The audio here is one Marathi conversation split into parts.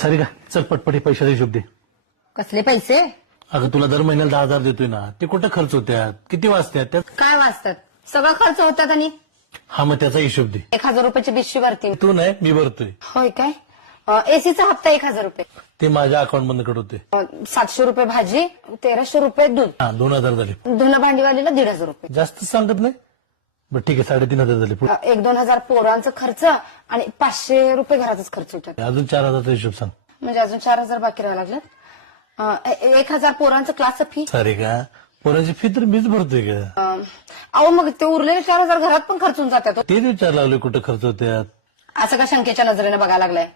सारिका चल पटपट हे पैशाचा हिशोब दे. कसले पैसे? अगं तुला दर महिन्याला 10,000 देतोय ना, ते कुठं खर्च होत्यात, किती वाजत्यात त्यात? काय वाचतात? सगळं खर्च होतात आणि हा मग त्याचा हिशोब दे. 1,000 रुपयाची बिस्शी भरती. तू नाही मी भरतोय. होय काय? एसीचा हप्ता 1,000 रुपये. ते माझ्या अकाउंट मधून कट होते. 700 रुपये भाजी, 1,300 रुपये दूध. हा 2,000 झाले. धुणं भांडीवालीला 1,500 रुपये. जास्त सांगत नाही. बरं ठीक आहे 3,500 झाले. पुढे 1-2 हजार पोरांचा खर्च आणि 500 रुपये घराचाच खर्च होतात. अजून 4,000चा हिशोब सांग. म्हणजे अजून 4,000 बाकी राहायला लागलं. 1,000 पोरांचं क्लास फी. सारिका पोरांची फी तर मीच भरतोय का? अहो मग ते उरलेले 4,000 घरात पण खर्चून जातात. तेच विचार लागलोय कुठं खर्च होत्यात. असं का शंकेच्या नजरेने बघायला लागलाय?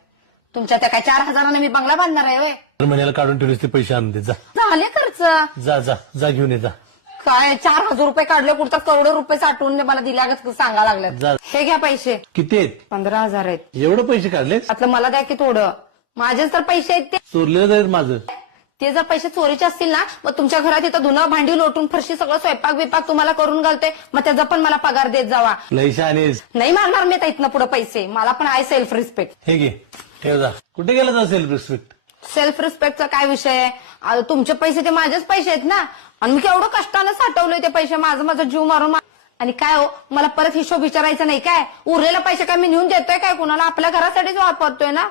तुमच्या त्या काय 4,000 मी बंगला बांधणार आहे? दर महिन्याला काढून ठेवलीस ते पैसे आणून दे. जा झाले खर्च. जा जा जा घेऊन ये जा. काय 4,000 रुपये काढले कुठं करोडो रुपये साठवून मला दिल्यागत सांगा लागल्यात. जा. हे घ्या पैसे. किती आहेत? 15,000 आहेत. एवढं पैसे काढले? आता मला द्या की थोडं. माझेच तर पैसे आहेत ते. चोरलेलं जाईल माझं. ते जर पैसे चोरीचे असतील ना, मग तुमच्या घरात इथं धुणं भांडी लोटून फरशी सगळं स्वयंपाक बिपाक तुम्हाला करून घालते, मग त्याचा पण मला पगार देत जावा. लयशा आणेस. नाही मारणार मी इथनं पुढे पैसे. मला पण आहे सेल्फ रिस्पेक्ट. हे घे ठेव जा. कुठे गेला जा सेल्फ रिस्पेक्ट? सेल्फ रिस्पेक्टचा काय विषय आहे? आता तुमचे पैसे ते माझेच पैसे आहेत ना, आणि मी केवढं कष्टानं साठवलोय ते पैसे माझा जीव मारून. आणि काय हो, मला परत हिशोब विचारायचा नाही काय? उरलेला पैसे काय मी नेऊन देतोय काय कुणाला? आपल्या घरासाठीच वापरतोय ना.